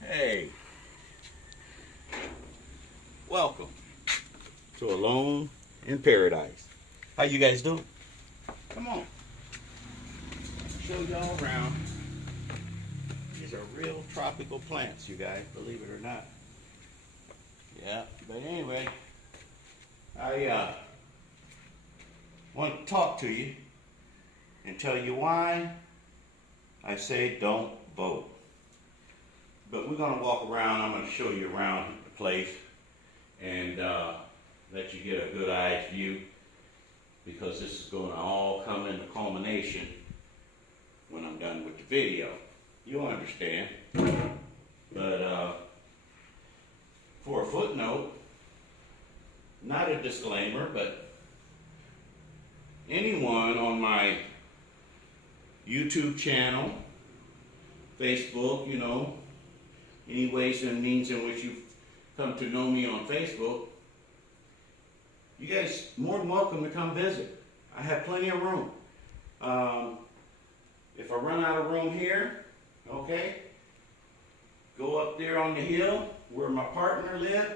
Hey, welcome to Alone in Paradise. How you guys doing? Come on, show y'all around. These are real tropical plants, you guys, believe it or not. Yeah, but anyway, I want to talk to you and tell you why I say don't vote. But we're going to walk around. I'm going to show you around the place and let you get a good eye view, because this is going to all come into culmination when I'm done with the video. You'll understand. But for a footnote, not a disclaimer, but anyone on my YouTube channel, Facebook, you know, any ways and means in which you've come to know me on Facebook, you guys are more than welcome to come visit. I have plenty of room. If I run out of room here, okay, go up there on the hill where my partner lived.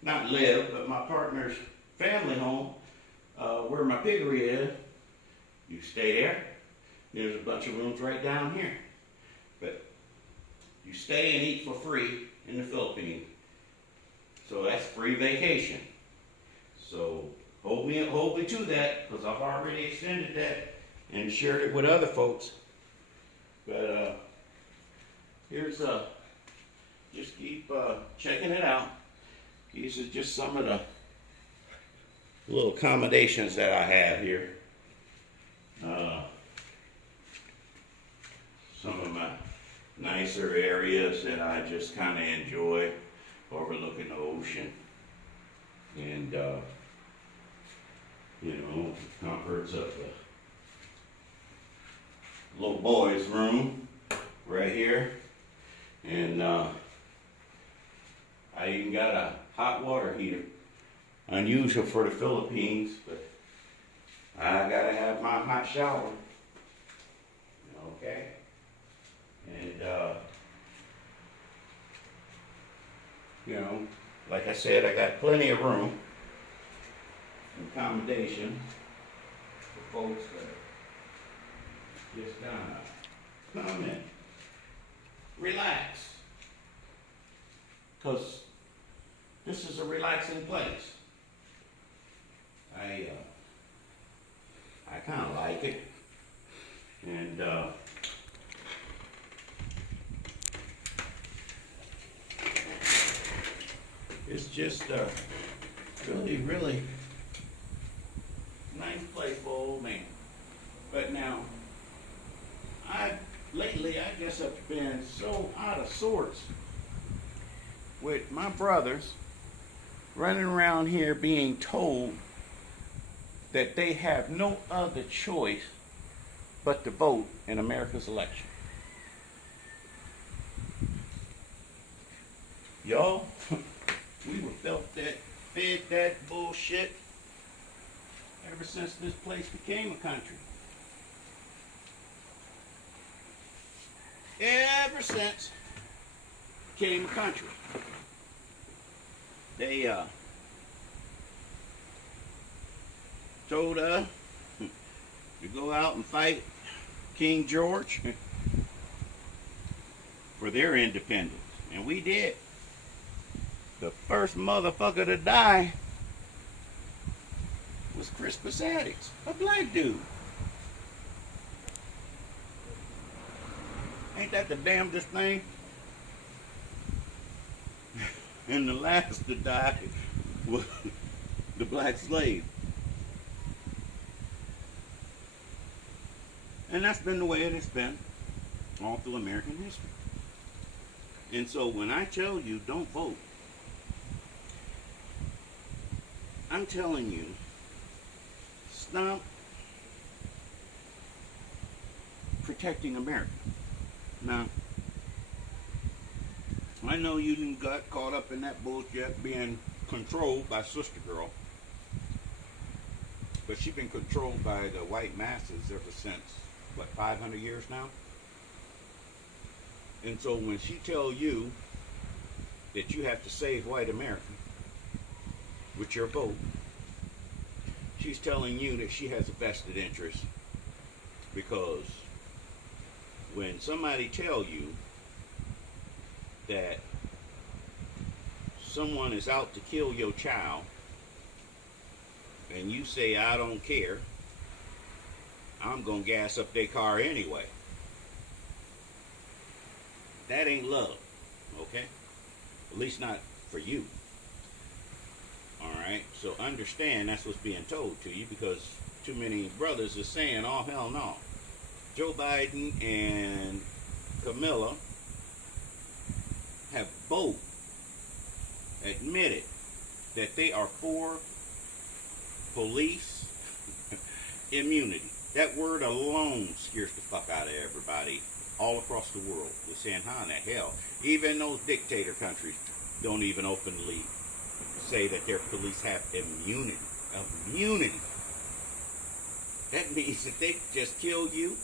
Not live, but my partner's family home, where my piggery is. You stay there. There's a bunch of rooms right down here. But you stay and eat for free in the Philippines. So that's free vacation. So hold me to that, because I've already extended that and shared it with other folks. But here's just keep checking it out. These are just some of the little accommodations that I have here. Some of my nicer areas that I just kind of enjoy, overlooking the ocean, and you know, comforts of the little boy's room right here, and I even got a hot water heater. Unusual for the Philippines, but I gotta have my hot shower. Okay. And, you know, like I said, I got plenty of room and accommodation for folks that just kind of come and relax. Because this is a relaxing place. I kind of like it. And, it's just a really, really nice place for old man. But now, lately, I guess I've been so out of sorts with my brothers running around here being told that they have no other choice but to vote in America's election. Y'all, we were fed that bullshit ever since this place became a country. Ever since it became a country. They told us to go out and fight King George for their independence. And we did. The first motherfucker to die was Crispus Attucks, a black dude. Ain't that the damnedest thing? And the last to die was the black slave. And that's been the way it has been all through American history. And so when I tell you don't vote, I'm telling you, stop protecting America. Now, I know you done got caught up in that bullshit being controlled by Sister Girl. But she's been controlled by the white masses ever since, what, 500 years now? And so when she tell you that you have to save white America with your vote, she's telling you that she has a vested interest, because when somebody tell you that someone is out to kill your child and you say, I don't care, I'm going to gas up their car anyway, that ain't love, okay? At least not for you. Alright, so understand that's what's being told to you, because too many brothers are saying, oh hell no. Joe Biden and Camilla have both admitted that they are for police immunity. That word alone scares the fuck out of everybody all across the world. They're saying, how in the hell? Even those dictator countries don't even openly say that their police have immunity. Immunity. That means that they just kill you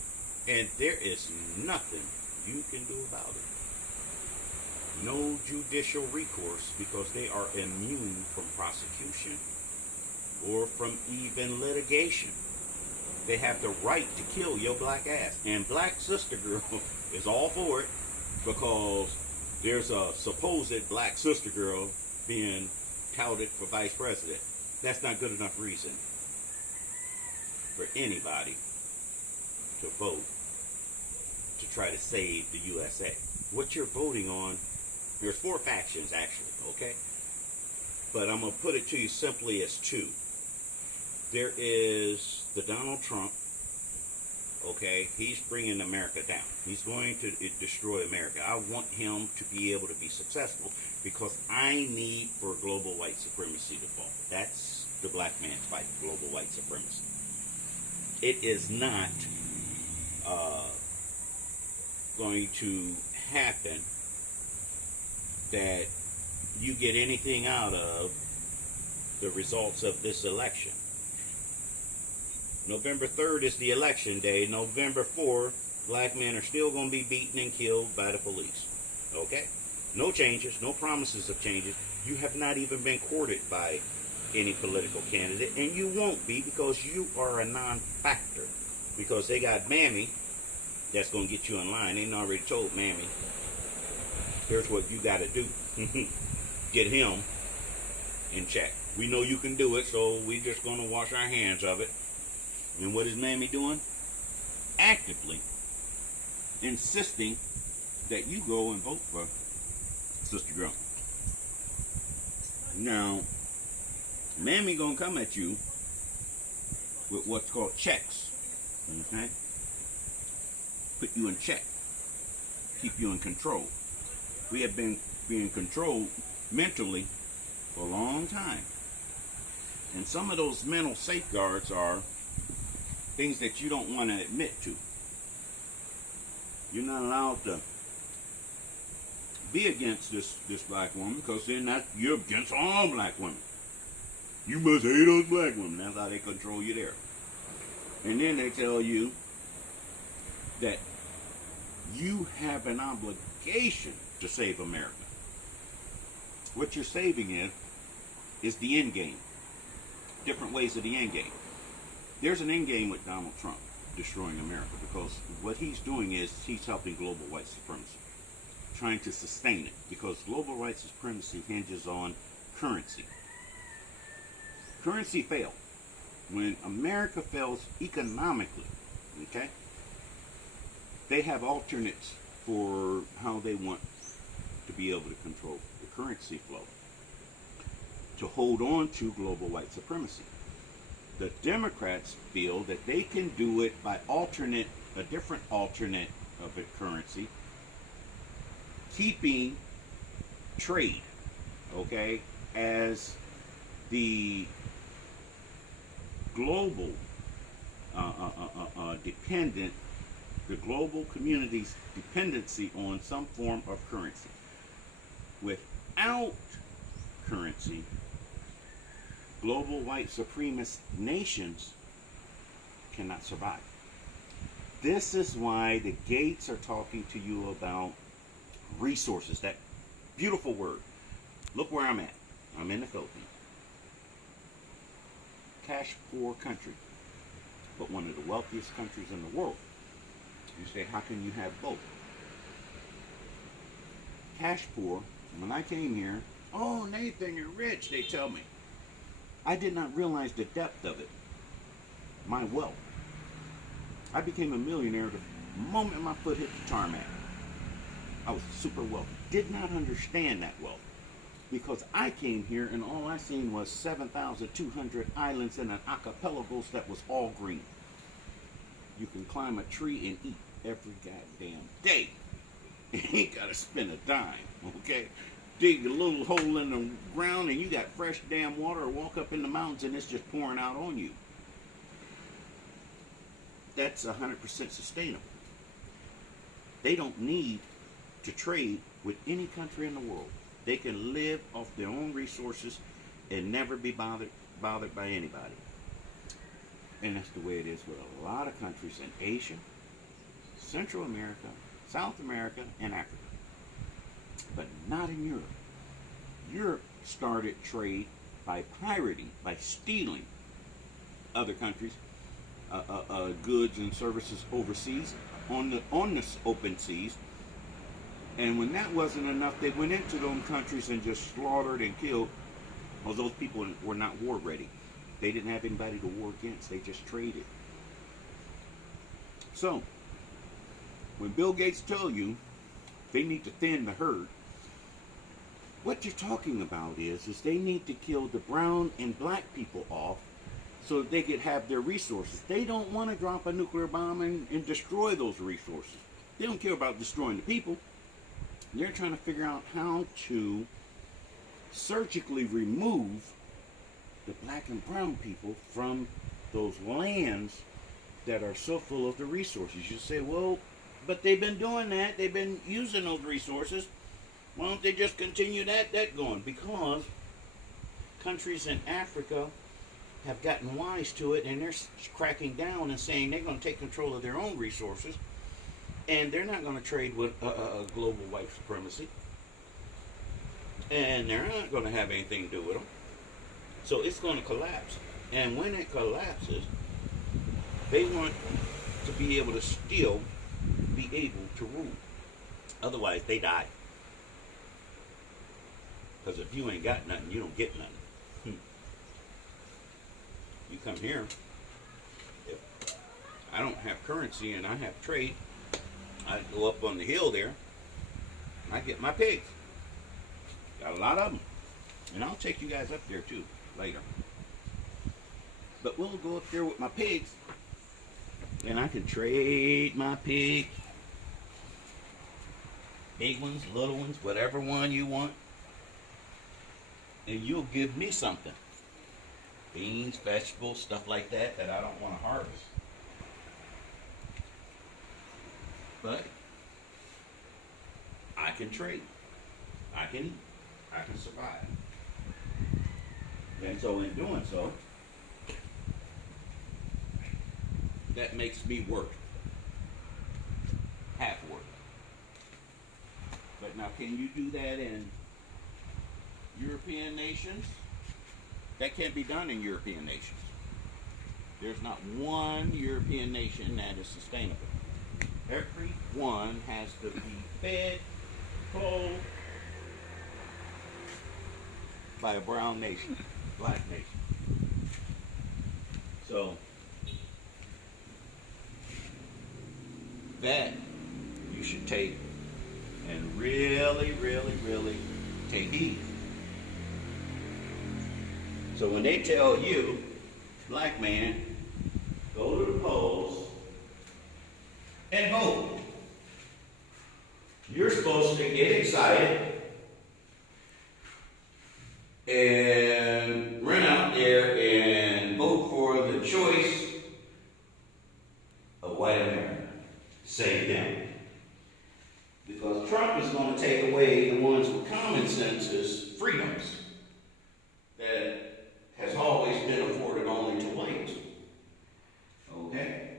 and there is nothing you can do about it. No judicial recourse, because they are immune from prosecution or from even litigation. They have the right to kill your black ass. And Black Sister Girl is all for it, because there's a supposed Black Sister Girl being touted for vice president. That's not good enough reason for anybody to vote to try to save the USA. What you're voting on, there's 4 factions actually, okay? But I'm going to put it to you simply as 2. There is the Donald Trump, okay? He's bringing America down. He's going to destroy America. I want him to be able to be successful, because I need for global white supremacy to fall. That's the black man's fight, global white supremacy. It is not going to happen that you get anything out of the results of this election. November 3rd is the election day. November 4th, black men are still going to be beaten and killed by the police. Okay? No changes, no promises of changes. You have not even been courted by any political candidate, and you won't be, because you are a non-factor. Because they got Mammy that's going to get you in line. They already told Mammy, here's what you got to do. Get him in check. We know you can do it, so we're just going to wash our hands of it. And what is Mammy doing? Actively insisting that you go and vote for Sister Girl. Now, Mammy gonna come at you with what's called checks. Okay? Put you in check. Keep you in control. We have been being controlled mentally for a long time. And some of those mental safeguards are things that you don't want to admit to. You're not allowed to be against this black woman, because you're against all black women. You must hate those black women. That's how they control you there. And then they tell you that you have an obligation to save America. What you're saving is the end game. Different ways of the end game. There's an end game with Donald Trump destroying America, because what he's doing is he's helping global white supremacy, trying to sustain it, because global white supremacy hinges on currency. Currency failed. When America fails economically, okay, they have alternates for how they want to be able to control the currency flow, to hold on to global white supremacy. The Democrats feel that they can do it by a different alternate of a currency, keeping trade, okay, as the global the global community's dependency on some form of currency. Without currency, global white supremacist nations cannot survive. This is why the Gates are talking to you about resources, that beautiful word. Look where I'm at. I'm in the Philippines. Cash poor country, but one of the wealthiest countries in the world. You say, how can you have both? Cash poor, when I came here, oh, Nathan, you're rich, they tell me. I did not realize the depth of it. My wealth. I became a millionaire the moment my foot hit the tarmac. I was super wealthy. Did not understand that wealth. Because I came here and all I seen was 7,200 islands and an archipelagos that was all green. You can climb a tree and eat every goddamn day. You ain't gotta spend a dime, okay? Dig a little hole in the ground and you got fresh damn water, or walk up in the mountains and it's just pouring out on you. That's 100% sustainable. They don't need to trade with any country in the world. They can live off their own resources and never be bothered by anybody. And that's the way it is with a lot of countries in Asia, Central America, South America, and Africa. But not in Europe. Europe started trade by pirating, by stealing other countries' goods and services overseas on the open seas. And when that wasn't enough, they went into those countries and just slaughtered and killed. Well, those people were not war ready. They didn't have anybody to war against. They just traded. So, when Bill Gates tell you they need to thin the herd, what you're talking about is they need to kill the brown and black people off so that they could have their resources. They don't want to drop a nuclear bomb and destroy those resources. They don't care about destroying the people. They're trying to figure out how to surgically remove the black and brown people from those lands that are so full of the resources. You say, well, but they've been doing that. They've been using those resources. Why don't they just continue that going? Because countries in Africa have gotten wise to it, and they're cracking down and saying they're going to take control of their own resources. And they're not going to trade with a global white supremacy. And they're not going to have anything to do with them. So it's going to collapse. And when it collapses, they want to be able to still be able to rule. Otherwise, they die. Because if you ain't got nothing, you don't get nothing. You come here, if I don't have currency and I have trade, I go up on the hill there, and I get my pigs. Got a lot of them. And I'll take you guys up there too, later. But we'll go up there with my pigs, and I can trade my pig. Big ones, little ones, whatever one you want. And you'll give me something. Beans, vegetables, stuff like that I don't want to harvest. But I can trade. I can eat. I can survive. And so in doing so, that makes me work. Half work. But now can you do that in European nations? That can't be done in European nations. There's not one European nation that is sustainable. Everyone has to be fed, clothed by a brown nation, black nation. So that you should take and really, really, really take heed. So when they tell you, black man, go to the polls and vote, you're supposed to get excited and run out there and vote for the choice of white America. Save them. Because Trump is going to take away the ones with common sense's freedoms that has always been afforded only to whites. Okay?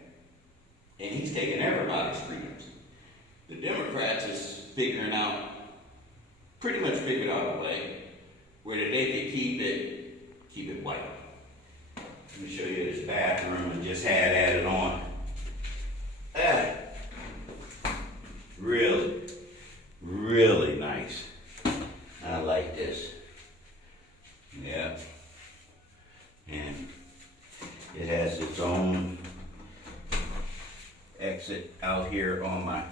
And he's taking everybody's freedoms. The Democrats is figuring out pretty much pick it out of the way where they could keep it white. Let me show you this bathroom and just had added on. Really, really nice. I like this. Yeah. And it has its own exit out here on my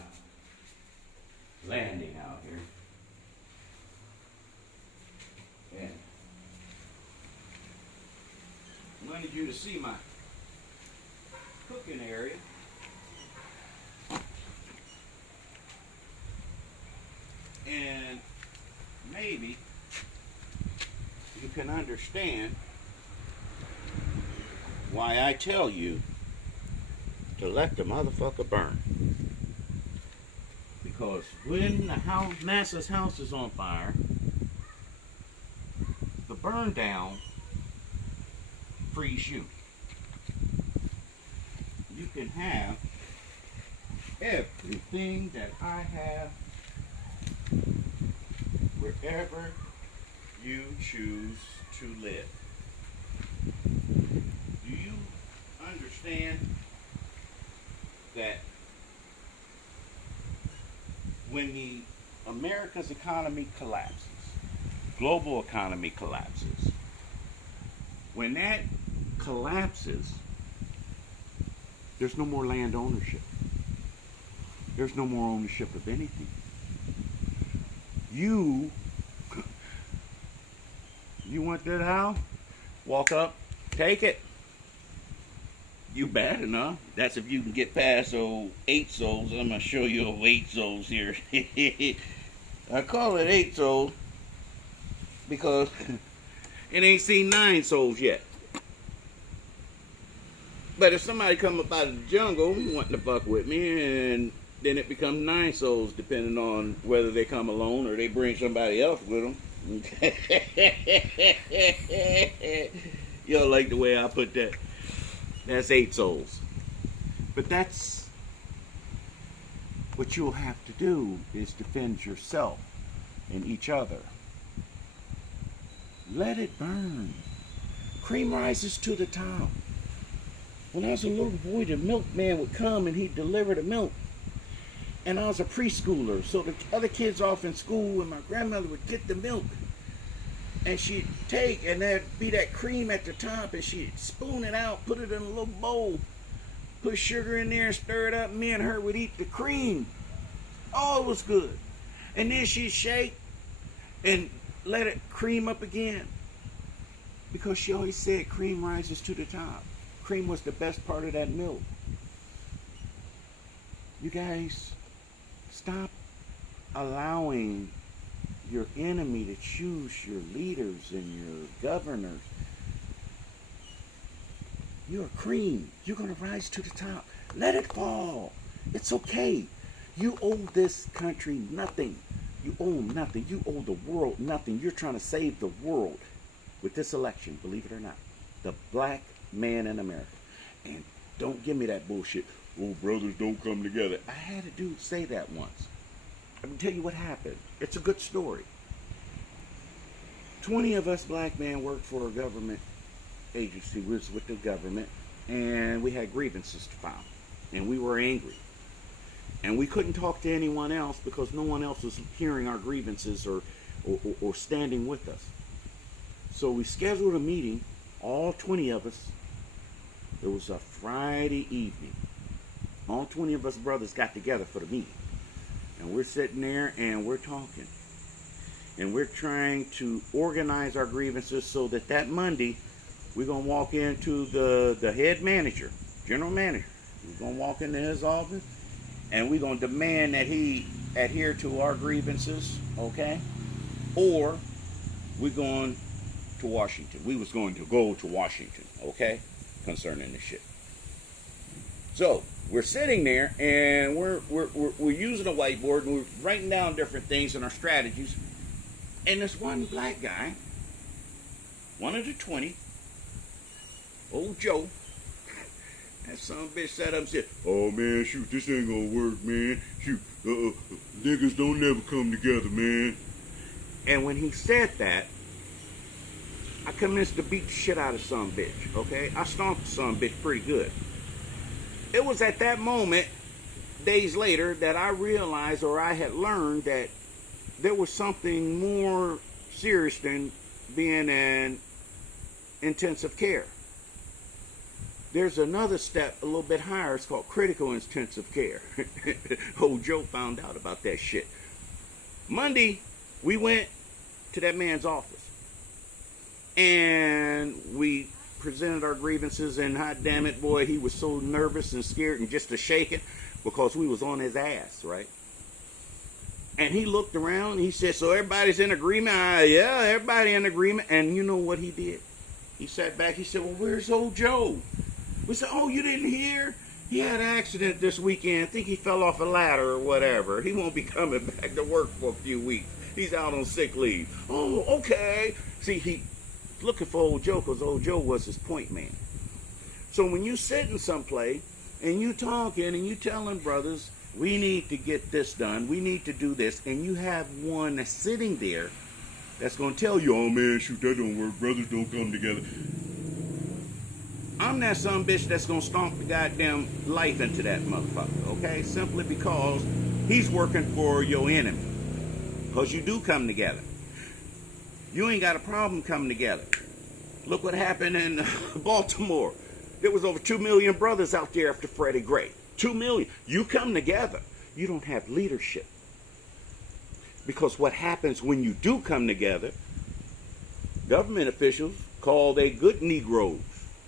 landing out here. And I wanted you to see my cooking area. And maybe you can understand why I tell you to let the motherfucker burn. Because when the house, NASA's house is on fire, the burn down frees you. You can have everything that I have wherever you choose to live. Do you understand that when the America's economy collapses, global economy collapses, when that collapses, there's no more land ownership. There's no more ownership of anything. You want that house? Walk up, take it. You bad enough. That's if you can get past old 8 souls. I'm gonna show you old 8 souls here. I call it 8 souls because it ain't seen 9 souls yet. But if somebody come up out of the jungle wanting to fuck with me, and then it becomes 9 souls, depending on whether they come alone or they bring somebody else with them. Y'all like the way I put that? That's 8 souls. But that's what you'll have to do, is defend yourself and each other. Let it burn. Cream rises to the top. When I was a little boy, the milkman would come and he'd deliver the milk. And I was a preschooler, so the other kids off in school, and my grandmother would get the milk. And she'd take, and there'd be that cream at the top, and she'd spoon it out, put it in a little bowl, put sugar in there and stir it up, and me and her would eat the cream. Oh, it was good. And then she'd shake and let it cream up again. Because she always said cream rises to the top. Cream was the best part of that milk. You guys, stop allowing your enemy to choose your leaders and your governors. You're cream. You're going to rise to the top. Let it fall. It's okay. You owe this country nothing. You owe nothing. You owe the world nothing. You're trying to save the world with this election, believe it or not. The black man in America. And don't give me that bullshit. Oh, brothers don't come together. I had a dude say that once. I can tell you what happened. It's a good story. 20 of us black men worked for a government agency. We was with the government, and we had grievances to file. And we were angry. And we couldn't talk to anyone else because no one else was hearing our grievances or standing with us. So we scheduled a meeting, all 20 of us. It was a Friday evening. All 20 of us brothers got together for the meeting. And we're sitting there and we're talking. And we're trying to organize our grievances so that that Monday we're going to walk into the head manager, general manager. We're going to walk into his office and we're going to demand that he adhere to our grievances, okay? Or we're going to Washington. We was going to go to Washington, okay? Concerning this shit. So we're sitting there and we're using a whiteboard and we're writing down different things and our strategies. And this one black guy, one of the 20, old Joe, that son of a bitch sat up and said, "Oh man, shoot, this ain't gonna work, man. Shoot, niggas don't never come together, man." And when he said that, I commenced to beat the shit out of some bitch, okay? I stomped some bitch pretty good. It was at that moment, days later, that I realized, or I had learned, that there was something more serious than being in intensive care. There's another step a little bit higher. It's called critical intensive care. Old Joe found out about that shit. Monday, we went to that man's office. And we presented our grievances, and hot damn it, boy, he was so nervous and scared and just a shaking because we was on his ass, right? And he looked around and he said, so everybody's in agreement? Yeah, everybody in agreement. And you know what he did? He sat back, he said, well, where's old Joe? We said, oh, you didn't hear? He had an accident this weekend. I think he fell off a ladder or whatever. He won't be coming back to work for a few weeks. He's out on sick leave. Oh, okay. See, he looking for old Joe because old Joe was his point man. So when you sitting someplace and you talking and you telling brothers, we need to get this done, we need to do this, and you have one that's sitting there that's going to tell you, oh man, shoot, that don't work, brothers don't come together. I'm that son bitch that's going to stomp the goddamn life into that motherfucker, okay? Simply because he's working for your enemy. Because you do come together. You ain't got a problem coming together. Look what happened in Baltimore. There was over 2 million brothers out there after Freddie Gray. 2 million. You come together. You don't have leadership. Because what happens when you do come together, government officials call they good Negroes.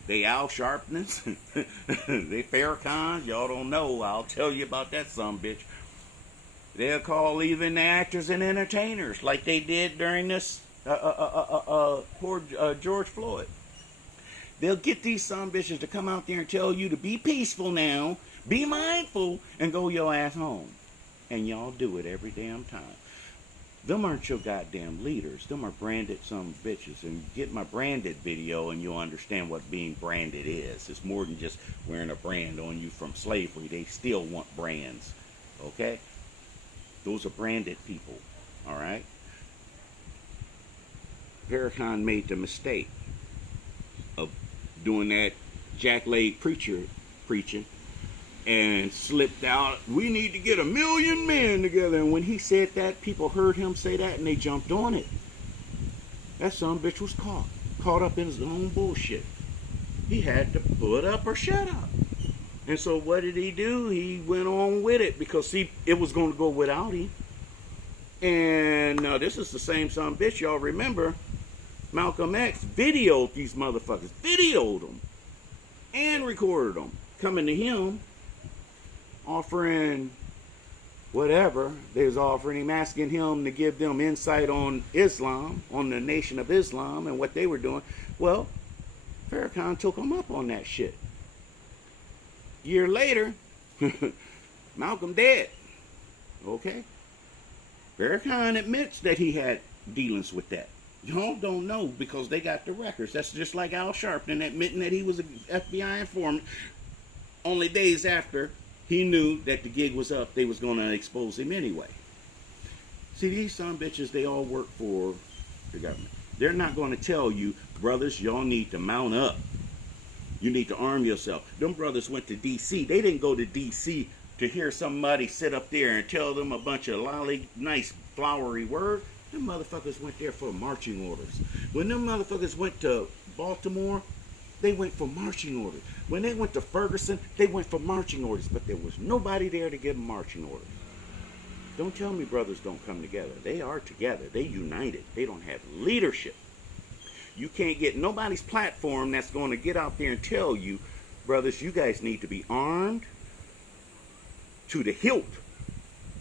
They Al Sharptons. They Farrakhans. Y'all don't know. I'll tell you about that sumbitch. They'll call even the actors and entertainers like they did during this George Floyd. They'll get these sumbitches to come out there and tell you to be peaceful now, be mindful, and go your ass home. And y'all do it every damn time. Them aren't your goddamn leaders. Them are branded some bitches. And get my branded video and you'll understand what being branded is. It's more than just wearing a brand on you from slavery. They still want brands. Okay? Those are branded people. Alright? Farrakhan made the mistake of doing that jack-leg preacher preaching and slipped out. We need to get 1 million men together. And when he said that, people heard him say that and they jumped on it. That son bitch was caught up in his own bullshit. He had to put up or shut up. And so what did he do? He went on with it because see, it was going to go without him. And this is the same son bitch, y'all remember. Malcolm X videoed these motherfuckers. Videoed them. And recorded them. Coming to him, offering whatever. They was offering him, asking him to give them insight on Islam, on the Nation of Islam and what they were doing. Well, Farrakhan took him up on that shit. Year later, Malcolm dead. Okay? Farrakhan admits that he had dealings with that. Y'all don't know because they got the records. That's just like Al Sharpton admitting that he was an FBI informant. Only days after he knew that the gig was up, they was going to expose him anyway. See, these son bitches, they all work for the government. They're not going to tell you, brothers, y'all need to mount up. You need to arm yourself. Them brothers went to D.C. They didn't go to D.C. to hear somebody sit up there and tell them a bunch of nice, flowery words. Them motherfuckers went there for marching orders. When them motherfuckers went to Baltimore, they went for marching orders. When they went to Ferguson, they went for marching orders. But there was nobody there to give them marching orders. Don't tell me brothers don't come together. They are together. They united. They don't have leadership. You can't get nobody's platform that's going to get out there and tell you, brothers, you guys need to be armed to the hilt.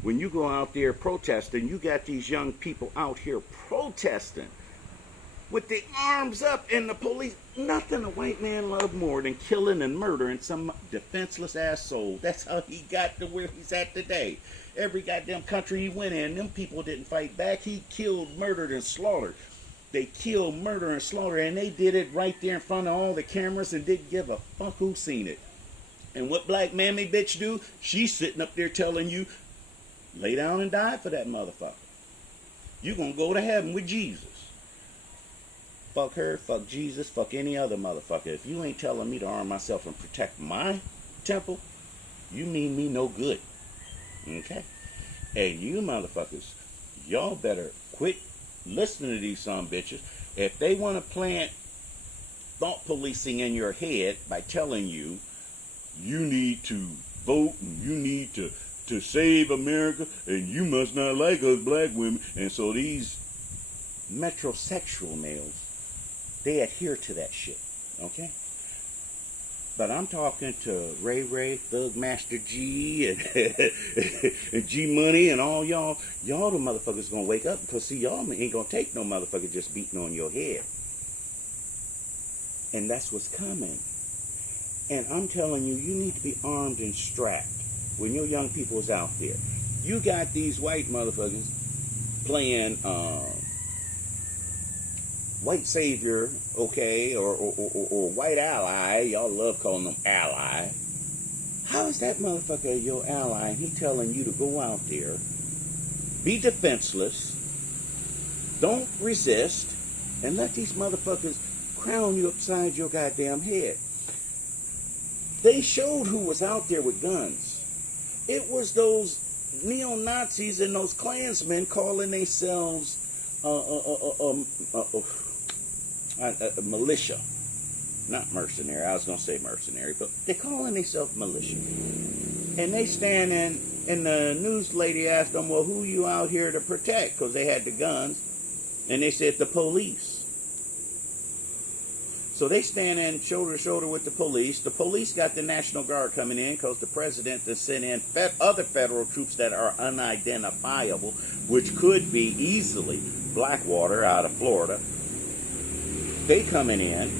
When you go out there protesting, you got these young people out here protesting with the arms up and the police. Nothing a white man loved more than killing and murdering some defenseless ass soul. That's how he got to where he's at today. Every goddamn country he went in, them people didn't fight back. He killed, murdered, and slaughtered. They killed, murdered, and slaughtered, and they did it right there in front of all the cameras and didn't give a fuck who seen it. And what black mammy bitch do? She's sitting up there telling you, lay down and die for that motherfucker. You gonna go to heaven with Jesus. Fuck her, fuck Jesus, fuck any other motherfucker. If you ain't telling me to arm myself and protect my temple, you mean me no good. Okay? Hey, you motherfuckers, y'all better quit listening to these son bitches. If they want to plant thought policing in your head by telling you you need to vote and you need to save America and you must not like us black women, and so these metrosexual males, they adhere to that shit, okay? But I'm talking to Ray Ray, Thug Master G, and G Money, and all y'all. Y'all the motherfuckers gonna wake up, because see, y'all ain't gonna take no motherfucker just beating on your head. And that's what's coming. And I'm telling you, you need to be armed and strapped when your young people is out there. You got these white motherfuckers playing white savior, okay, or white ally. Y'all love calling them ally. How is that motherfucker your ally? He telling you to go out there, be defenseless, don't resist, and let these motherfuckers crown you upside your goddamn head. They showed who was out there with guns. It was those neo-Nazis and those Klansmen calling themselves militia. Not mercenary. I was going to say mercenary, but they're calling themselves militia. And they standing, and the news lady asked them, well, who you out here to protect? Because they had the guns. And they said, the police. So they standing shoulder to shoulder with the police. The police got the National Guard coming in because the president has sent in other federal troops that are unidentifiable, which could be easily Blackwater out of Florida. They coming in.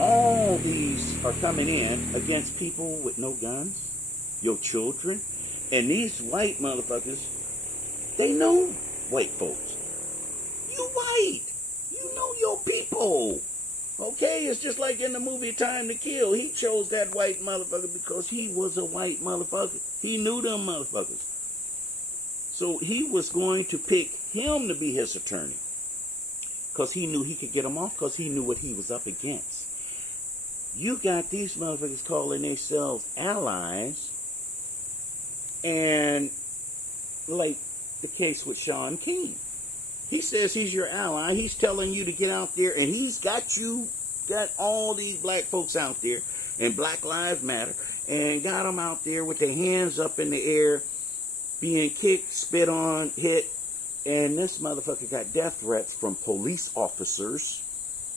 All these are coming in against people with no guns, your children. And these white motherfuckers, they know white folks. You white. You know your people. Okay, it's just like in the movie Time to Kill. He chose that white motherfucker because he was a white motherfucker. He knew them motherfuckers. So he was going to pick him to be his attorney. Because he knew he could get him off, because he knew what he was up against. You got these motherfuckers calling themselves allies. And like the case with Sean King. He says he's your ally. He's telling you to get out there, and he's got all these black folks out there, and Black Lives Matter, and got them out there with their hands up in the air, being kicked, spit on, hit, and this motherfucker got death threats from police officers,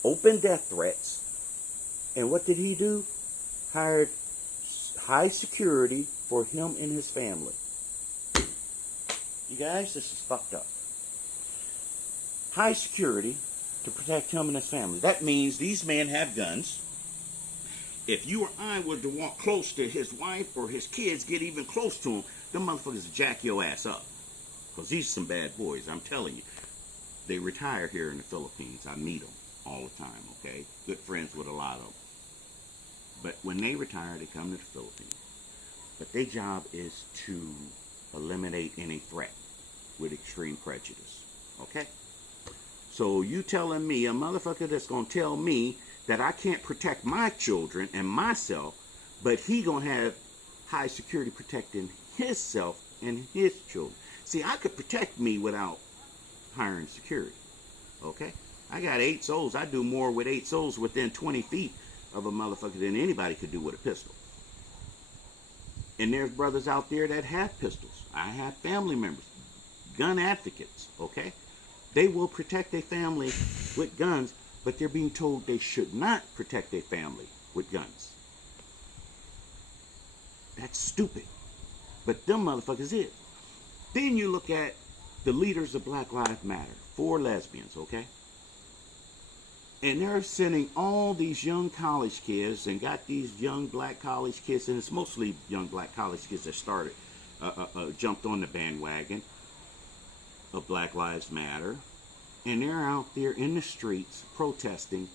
open death threats, and what did he do? Hired high security for him and his family. You guys, this is fucked up. High security to protect him and his family. That means these men have guns. If you or I were to walk close to his wife or his kids, get even close to him, them motherfuckers jack your ass up. Because these are some bad boys, I'm telling you. They retire here in the Philippines. I meet them all the time, okay? Good friends with a lot of them. But when they retire, they come to the Philippines. But their job is to eliminate any threat with extreme prejudice, okay? So you telling me, a motherfucker that's going to tell me that I can't protect my children and myself, but he going to have high security protecting himself and his children. See, I could protect me without hiring security, okay? I got 8 souls. I do more with 8 souls within 20 feet of a motherfucker than anybody could do with a pistol. And there's brothers out there that have pistols. I have family members, gun advocates, okay? They will protect their family with guns, but they're being told they should not protect their family with guns. That's stupid. But them motherfuckers is. Then you look at the leaders of Black Lives Matter, 4 lesbians, okay? And they're sending all these young college kids and got these young black college kids, and it's mostly young black college kids that started, jumped on the bandwagon of Black Lives Matter, and they're out there in the streets protesting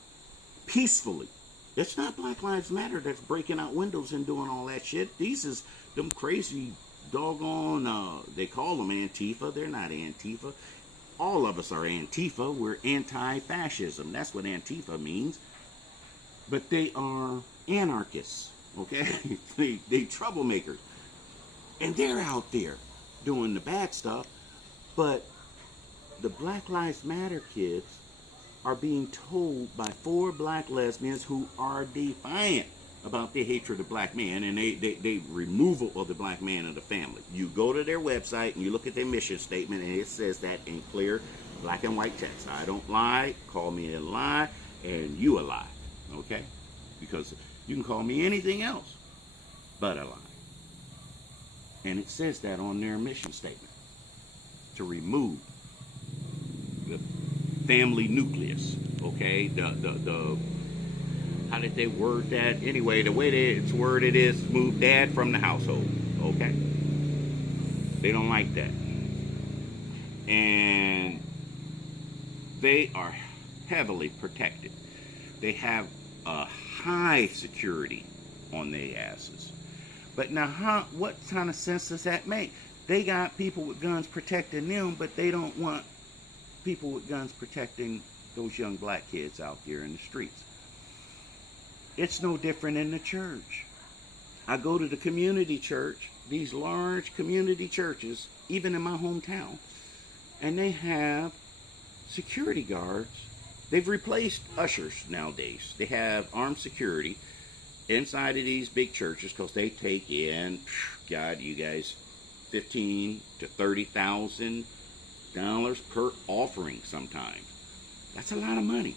peacefully. It's not Black Lives Matter that's breaking out windows and doing all that shit. These is them crazy doggone, they call them Antifa. They're not Antifa. all of us are Antifa. We're anti-fascism. That's what Antifa means. But they are anarchists, okay? they troublemakers. And they're out there doing the bad stuff. But the Black Lives Matter kids are being told by 4 black lesbians who are defiant about their hatred of black men and they removal of the black man of the family. You go to their website and you look at their mission statement, and it says that in clear black and white text. I don't lie, call me a lie, and you a lie, okay? Because you can call me anything else but a lie. And it says that on their mission statement, to remove the family nucleus, okay? The how did they word that? Anyway, the way it's worded is move dad from the household, okay? They don't like that. And they are heavily protected. They have a high security on their asses. But now, what kind of sense does that make? They got people with guns protecting them, but they don't want people with guns protecting those young black kids out there in the streets. It's no different in the church. I go to the community church, these large community churches, even in my hometown, and they have security guards. They've replaced ushers nowadays. They have armed security inside of these big churches because they take in, God, you guys, $15,000 to $30,000 per offering sometimes. That's a lot of money.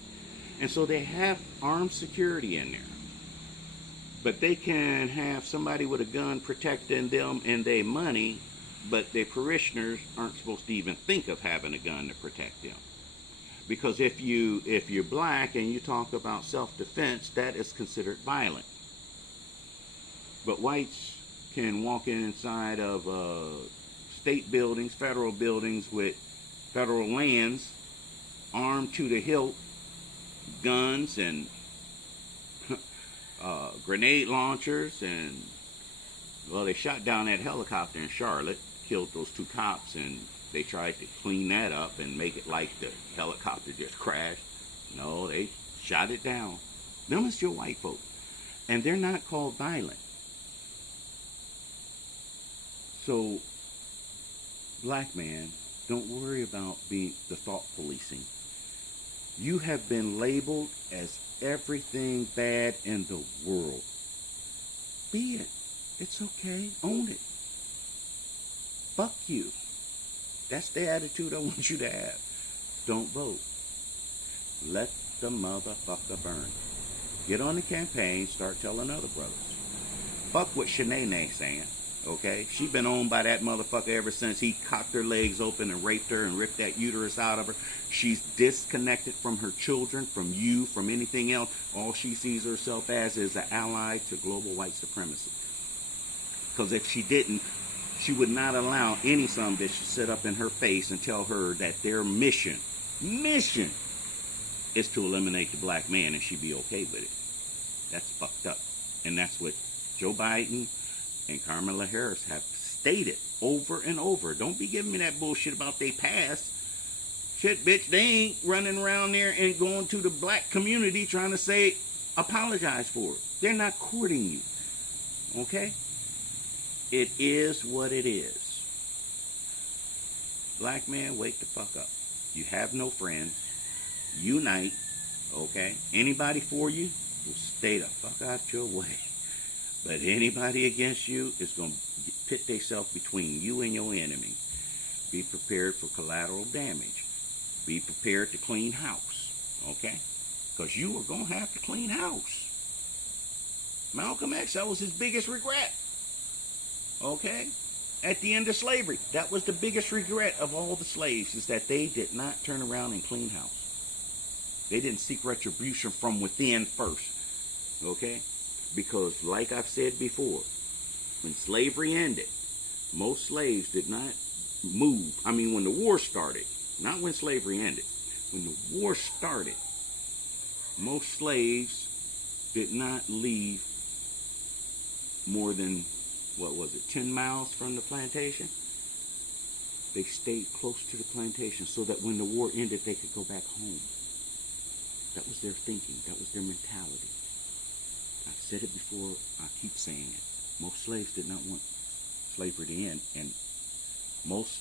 And so they have armed security in there. But they can have somebody with a gun protecting them and their money, but their parishioners aren't supposed to even think of having a gun to protect them. Because if you're black and you talk about self-defense, that is considered violent. But whites can walk inside of state buildings, federal buildings with federal lands, armed to the hilt, guns and grenade launchers, and well, they shot down that helicopter in Charlotte, killed those 2 cops, and they tried to clean that up and make it like the helicopter just crashed. No, they shot it down. Them is your white folk, and they're not called violent. So, black man, don't worry about being the thought policing. You have been labeled as everything bad in the world. Be it. It's okay. Own it. Fuck you. That's the attitude I want you to have. Don't vote. Let the motherfucker burn. Get on the campaign. Start telling other brothers. Fuck what Shanae saying. Okay? She been owned by that motherfucker ever since he cocked her legs open and raped her and ripped that uterus out of her. She's disconnected from her children, from you, from anything else. All she sees herself as is an ally to global white supremacy. Because if she didn't, she would not allow any son bitch to sit up in her face and tell her that their mission is to eliminate the black man, and she'd be okay with it. That's fucked up. And that's what Joe Biden and Kamala Harris have stated over and over. Don't be giving me that bullshit about they past. Shit, bitch, they ain't running around there and going to the black community trying to say, apologize for it. They're not courting you. Okay? It is what it is. Black man, wake the fuck up. You have no friends. Unite. Okay? Anybody for you will stay the fuck out your way. But anybody against you is going to pit themselves between you and your enemy. Be prepared for collateral damage. Be prepared to clean house. Okay? Because you are going to have to clean house. Malcolm X, that was his biggest regret. Okay? At the end of slavery, that was the biggest regret of all the slaves, is that they did not turn around and clean house. They didn't seek retribution from within first. Okay? Because, like I've said before, when slavery ended, most slaves did not move. I mean, when the war started, not when slavery ended. When the war started, most slaves did not leave more than, 10 miles from the plantation? They stayed close to the plantation so that when the war ended, they could go back home. That was their thinking. That was their mentality. I've said it before. I keep saying it. Most slaves did not want slavery to end, and most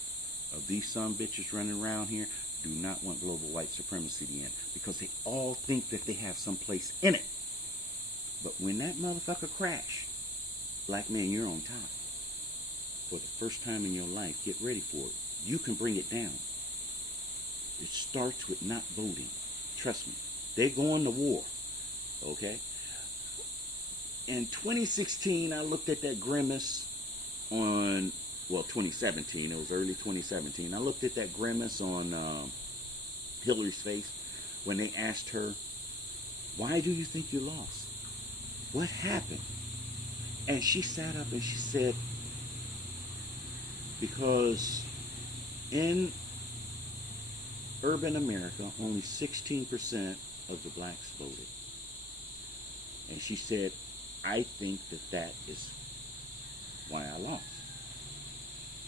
of these son bitches running around here do not want global white supremacy to end, because they all think that they have some place in it. But when that motherfucker crash, black man, you're on top. For the first time in your life, get ready for it. You can bring it down. It starts with not voting. Trust me. They're going to war. Okay? In 2016, I looked at that grimace on, well, 2017. It was early 2017. I looked at that grimace on Hillary's face when they asked her, why do you think you lost? What happened? And she sat up and she said, because in urban America, only 16% of the blacks voted. And she said, I think that that is why I lost.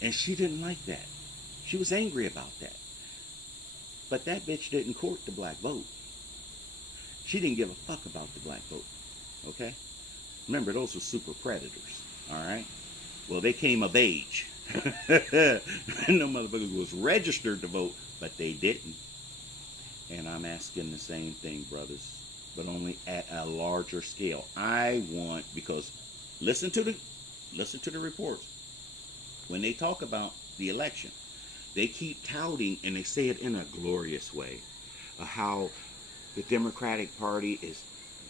And she didn't like that. She was angry about that. But that bitch didn't court the black vote. She didn't give a fuck about the black vote. Okay? Remember, those were super predators. Alright? Well, they came of age. And no motherfuckers was registered to vote, but they didn't. And I'm asking the same thing, brothers, but only at a larger scale. I want, because listen to the reports. When they talk about the election, they keep touting, and they say it in a glorious way, how the Democratic Party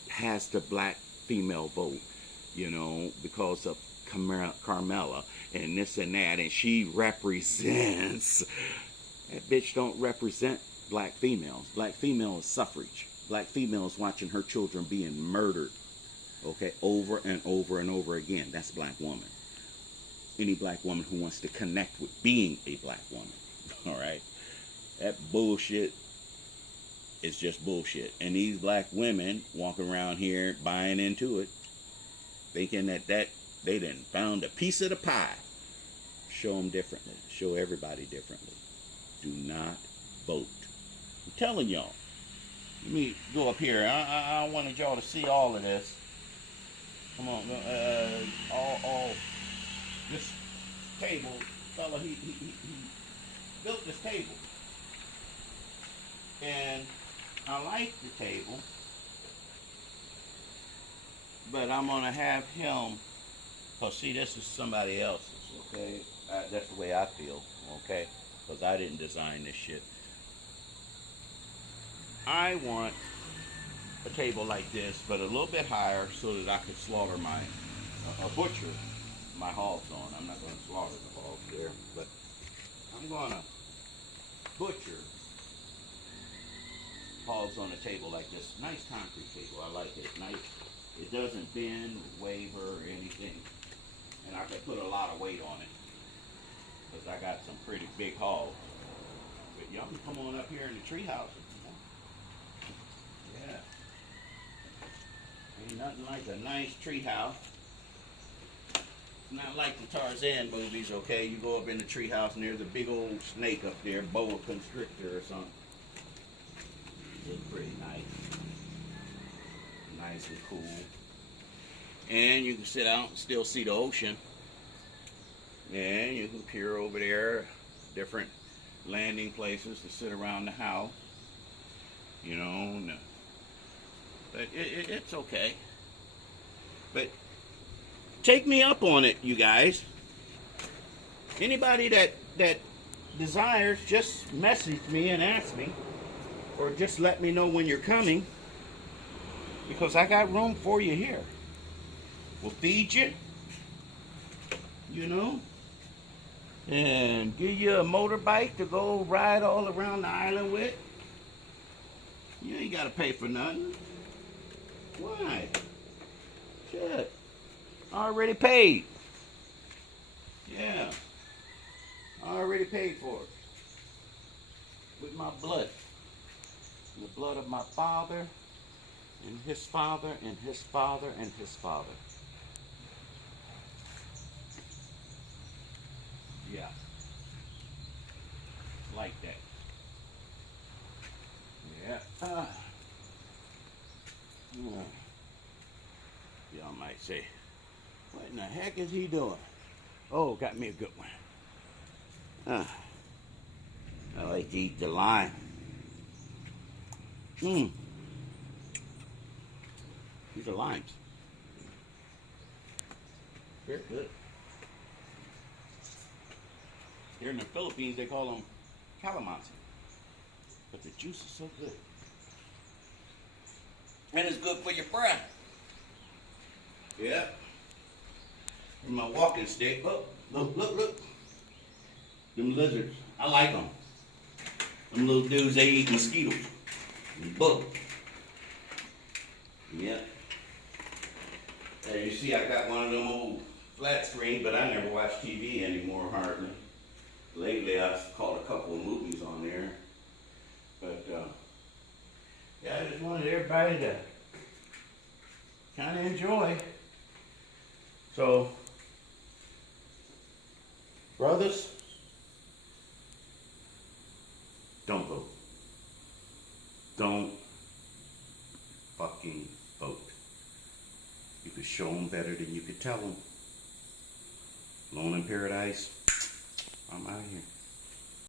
has the black female vote, you know, because of Carmela and this and that, and she represents. That bitch don't represent black females. Black female is suffrage. Black female is watching her children being murdered, okay, over and over and over again. That's black woman. Any black woman who wants to connect with being a black woman, all right? That bullshit is just bullshit. And these black women walking around here buying into it, thinking that they done found a piece of the pie. Show them differently. Show everybody differently. Do not vote. I'm telling y'all. Let me go up here. I wanted y'all to see all of this. Come on. All this table, fella, he built this table. And I like the table. But I'm going to have him, because see, this is somebody else's, okay? That's the way I feel, okay? Because I didn't design this shit. I want a table like this, but a little bit higher, so that I could slaughter butcher my hogs on. I'm not going to slaughter the hogs there, but I'm going to butcher hogs on a table like this. Nice concrete table. I like it. Nice. It doesn't bend, waver, or anything. And I can put a lot of weight on it, because I got some pretty big hogs. But y'all can come on up here in the treehouse if you want. Yeah. Ain't nothing like a nice treehouse. It's not like the Tarzan movies, okay? You go up in the treehouse and there's a big old snake up there, boa constrictor or something. It's pretty nice. Nice and cool. And you can sit out and still see the ocean. And you can peer over there, different landing places to sit around the house. You know, but it's okay. But take me up on it, you guys. Anybody that desires, just message me and ask me, or just let me know when you're coming, because I got room for you here. We'll feed you, you know, and give you a motorbike to go ride all around the island with. You ain't got to pay for nothing. Why? Shit. Already paid. Yeah. Already paid for it. With my blood. The blood of my father, and his father, and his father, and his father. Yeah. like that. Yeah. Y'all might say, what in the heck is he doing? Oh, got me a good one. I like to eat the lime. These are limes. They're good. Here in the Philippines, they call them calamansi. But the juice is so good. And it's good for your breath. Yep. And my walking stick. Look, look, look, look. Them lizards. I like them. Them little dudes, they eat mosquitoes and bugs. Yep. As you see, I got one of them old flat screen, but I never watch TV anymore hardly. Lately, I've caught a couple of movies on there. But, yeah, I just wanted everybody to kind of enjoy. So, brothers, don't vote. Don't fucking vote. You could show them better than you could tell them. Alone in Paradise, I'm out of here.